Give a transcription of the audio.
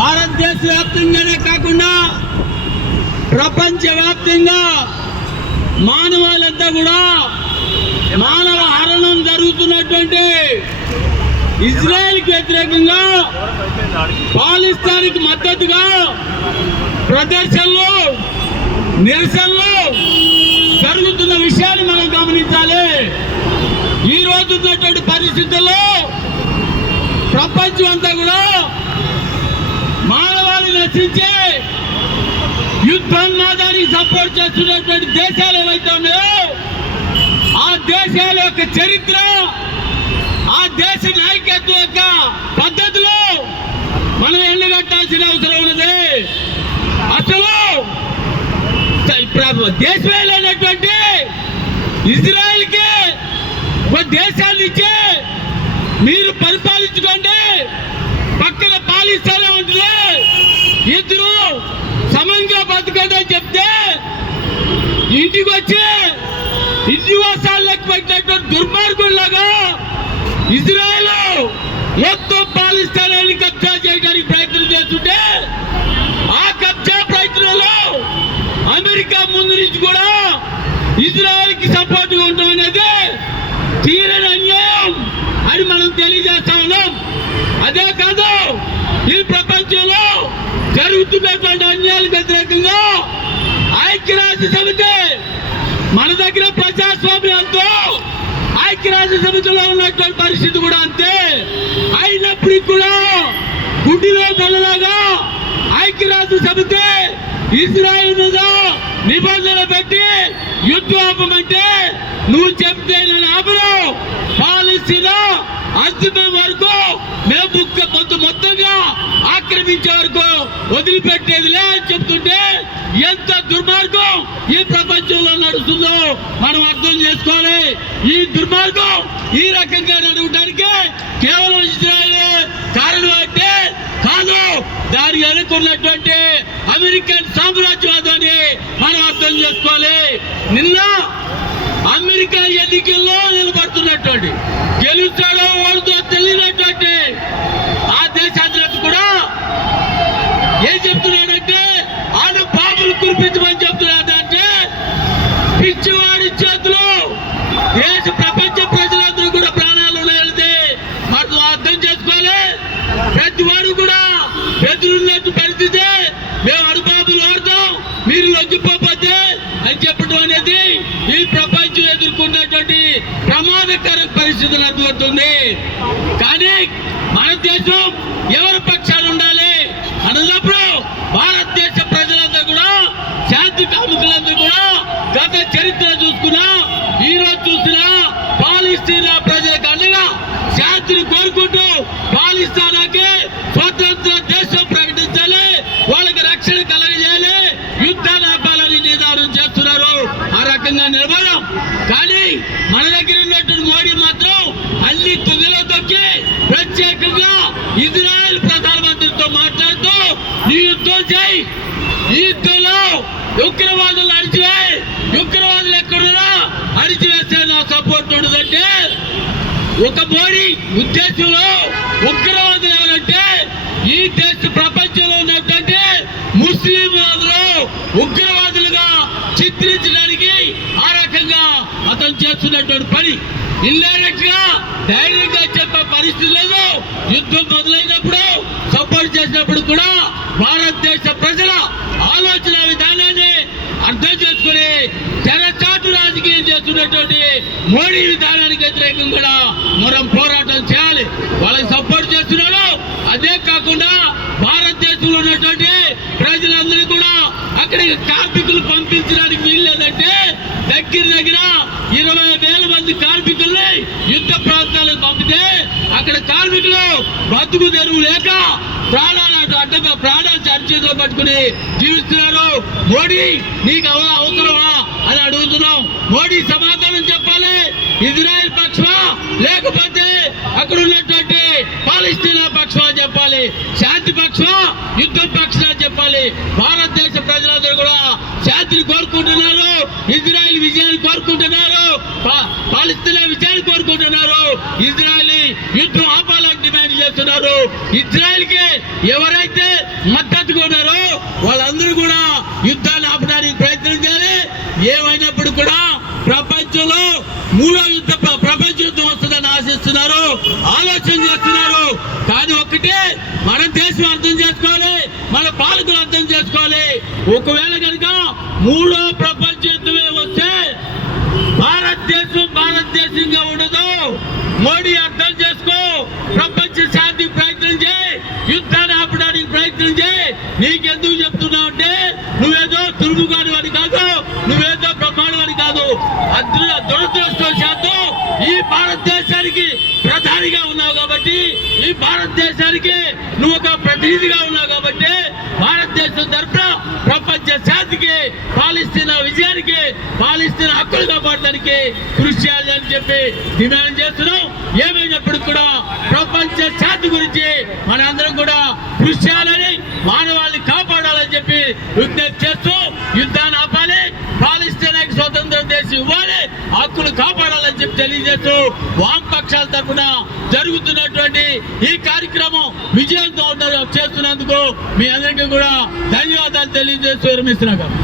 భారతదేశ వ్యాప్తంగానే కాకుండా ప్రపంచ వ్యాప్తంగా మానవాళంతా కూడా మానవ హరణం జరుగుతున్నటువంటి ఇజ్రాయెల్కి వ్యతిరేకంగా పాలిస్తాన్కి మద్దతుగా ప్రదర్శనలు నిరసనలు జరుగుతున్న విషయాన్ని మనం గమనించాలి. ఈ రోజు ఉన్నటువంటి పరిస్థితుల్లో ప్రపంచం అంతా కూడా మానవాళి నశించే యుద్ధోన్మాదానికి సపోర్ట్ చేస్తున్నటువంటి దేశాలు ఏవైతే ఉన్నాయో ఆ దేశాల యొక్క చరిత్ర ఆ దేశ నాయకత్వం యొక్క పద్ధతులు మనం ఎండగట్టాల్సిన అవసరం ఉన్నది. అసలు ప్ర- దేశమే లేనటువంటి ఇజ్రాయెల్కి ఒక దేశాన్ని ఇచ్చి మీరు పరిపాలించుకోండి. పక్కన పాలిస్తానే ఉంటుంది ఇద్దరు సమంగా బతకండి చెప్తే ఇంటికి వచ్చి ఇంటి వాసాలకు పెట్టినటువంటి దుర్మార్గుల్లాగా ఇజ్రాయెల్ మొత్తం పాలిస్తానని కబ్జా చేయడానికి ప్రయత్నం చేస్తుంటే ఆ కబ్జా ప్రయత్నంలో అమెరికా ముందు నుంచి కూడా ఇజ్రాయెల్కి సపోర్ట్ ఉండటం అనేది తీరని అన్యాయం అని మనం తెలియజేస్తా ఉన్నాం. అదే కాదు ఈ ప్రపంచంలో జరుగుతున్నటువంటి అన్యాయాలకు వ్యతిరేకంగా ఐక్యరాజ్య సమితి మన దగ్గర ప్రజాస్వామ్యంతో ఐక్యరాజ్య సమితిలో ఉన్నటువంటి పరిస్థితి కూడా అంతే. అయినప్పటికీ కూడా గుడ్డిలో నల్లలాగా ఐక్యరాజ్య సమితి ఇజ్రాయెల్ మీద నిబంధన పెట్టి యుద్ధం ఆపమంటే నువ్వు చెప్తే నేను ఆపను. పాలస్తీనా అంతిమం వరకు మేము ముక్క మొత్తం మొత్తంగా ఆక్రమించే వరకు వదిలిపెట్టేది లే అని చెప్తుంటే ఎంత దుర్మార్గం ఈ ప్రపంచంలో నడుస్తుందో మనం అర్థం చేసుకోవాలి. ఈ దుర్మార్గం ఈ రకంగా నడవడానికి కేవలం ఇజ్రాయలే దాని అనుకున్నటువంటి అమెరికన్ సామ్రాజ్యవాదాన్ని మనం అర్థం చేసుకోవాలి. నిన్న అమెరికా ఎన్నికల్లో నిలబడుతున్నటువంటి గెలుస్తాడో ఓడుతో తెలియనటువంటి ఆ దేశాధినేత కూడా ఏం చెప్తున్నాడు ఆడు బాబులు కురిపించమని చెప్తున్నాడంటే పిచ్చివాడి చేతిలో దేశ ప్రపంచ ప్రజలందరూ కూడా ప్రాణాలు వెళ్తే మనం అర్థం చేసుకోవాలి ప్రతి వాడు కూడా ఎదురున్నట్టు పరిస్థితి మేము అడుపాపులు ఆడతాం మీరు లొంగిపోతే అని చెప్పడం అనేది ఈ ప్రపంచం ఎదుర్కొన్నటువంటి ప్రమాదకర పరిస్థితులు అర్థమవుతుంది. కానీ మన దేశం ఎవరి పక్షాలు ఉండాలి అన్నప్పుడు భారతదేశ ప్రజలందరూ కూడా శాంతి కాముకులందరూ కూడా గత చరిత్ర చూసుకున్నా ఈ రోజు చూసినా పాలిస్తీనా ప్రజలకు అండగా శాంతిని కోరుకుంటూ పాలిస్తానాకి స్వతంత్ర దేశం ప్రకటించాలి వాళ్ళకి రక్షణ కలగజేయాలి యుద్ధాలు ఆపాలని నిదానం చేస్తున్నారు ఆ నిలబడం. కానీ మన దగ్గర ఉన్నటువంటి మోడీ మాత్రం అన్ని తుదిలో తొక్కి ప్రత్యేకంగా ఇజ్రాయెల్ ప్రధానమంత్రితో మాట్లాడుతూ నీ యుద్ధం చేయి. ఈ యుద్ధంలో ఉగ్రవాదులు అణిచివేయి. ఉగ్రవాదులు ఎక్కడున్నా అరిచివేస్తే నా సపోర్ట్ ఉండదంటే ఒక మోడీ ఉద్దేశంలో ఉగ్రవాదులు ఎవరంటే ఈ దేశ ప్రపంచంలో ఉన్నటువంటి ముస్లింలందరూ ఉగ్రవాదులుగా చిత్రించడానికి ఆ రకంగా అతను చేస్తున్నటువంటి పని. ఇండైరెక్ట్గా ధైర్యంగా చెప్పే పరిస్థితులలో యుద్ధం మొదలైనప్పుడు సపోర్ట్ చేసినప్పుడు కూడా భారతదేశ ప్రజల ఆలోచన విధానాన్ని అర్థం చేసుకుని తెరచాటు రాజకీయం చేస్తున్నటువంటి మోడీ విధానానికి వ్యతిరేకంగా కూడా మనం పోరాటం చేయాలి. వాళ్ళకి సపోర్ట్ చేస్తున్నారు. అదే కాకుండా భారతదేశంలో ఉన్నటువంటి ప్రజలందరూ కూడా అక్కడికి కార్మికులు పంపించడానికి అంటే దగ్గర దగ్గర ఇరవై వేల మంది కార్మికుల్ని యుద్ధ ప్రాంతాలకు పంపితే అక్కడ కార్మికులు బతుకు తెరువు లేక ప్రాణాలు అడ్డంగా ప్రాణాలు చర్చలో పట్టుకుని జీవిస్తున్నారు. మోడీ నీకు అవసరమా అని అడుగుతున్నాం. మోడీ సమాధానం చెప్పాలి. ఇజ్రాయెల్ పక్షమా? లేకపోతే అక్కడ ఉన్నటువంటి పాలస్తీనా పక్షమా చెప్పాలి. శాంతి పక్షమా? యుద్ధం పక్షమా చెప్పాలి. భారతదేశ ప్రజలందరూ కూడా శాంతిని కోరుకుంటున్నారు ఇజ్రాయెల్ విజయాన్ని కోరుకుంటున్నారు పా- విజయాన్ని కోరుకుంటున్నారు. ఇజ్రాయెల్ యుద్ధం ఆపాలని డిమాండ్ చేస్తున్నారు? ఇజ్రాయెల్కి ఎవరైతే మద్దతుగా ఉన్నారో వాళ్ళందరూ కూడా యుద్ధాన్ని ఆపడానికి ప్రయత్నం చేయాలి. ఏమైనప్పుడు కూడా ప్రపంచంలో మూడో యుద్ధ ప్రపంచ యుద్ధం వస్తుందని ఆశిస్తున్నారు ఆలోచన చేస్తున్నారు. కానీ ఒక్కటే మన దేశం అర్థం చేసుకోవాలి మన పాలకులు అర్థం చేసుకోవాలి. ఒకవేళ మూడో ప్రపంచ యుద్ధమే వస్తే భారతదేశం భారతదేశంగా ఉండదు. మోడీ అర్థం చేసుకో. ప్రపంచ శాంతి ప్రయత్నం చేయి. యుద్ధాన్ని ఆపడానికి ప్రయత్నం చేయి. నీకెందుకు చెప్తున్నావు అంటే నువ్వేదో తురుగుగాని అని కాదు. నువ్వేదో బ్రహ్మాండం అని కాదు దురదృష్టవశాత్తు ఈ భారతదేశానికి ప్రధానిగా ఉన్నావు కాబట్టి ఈ భారతదేశానికి నువ్వు ఒక ప్రతినిధిగా ఉన్నావు కాబట్టి భారతదేశం తరఫున ప్రపంచ శాంతికి పాలిస్తున్న విజయానికి పాలిస్తున్న హక్కులు కాపాడడానికి కృషి చేయాలని చెప్పి డిమాండ్ చేస్తున్నాం. ఏమైనప్పుడు కూడా ప్రపంచ శాంతి గురించి మనందరం కూడా కృషి చేయాలని మానవాళిని కాపాడాలని చెప్పి విజ్ఞప్తి చేస్తున్నాం యుద్ధాన్ని ఆపాలి పాలిస్తీనాకి స్వతంత్రం దేశం ఇవ్వాలి హక్కులు కాపాడాలని చెప్పి తెలియజేస్తూ వామపక్షాల తరఫున జరుగుతున్నటువంటి ఈ కార్యక్రమం విజయంతో చేస్తున్నందుకు మీ అందరికీ కూడా ధన్యవాదాలు తెలియజేస్తూ విరమిస్తున్నాం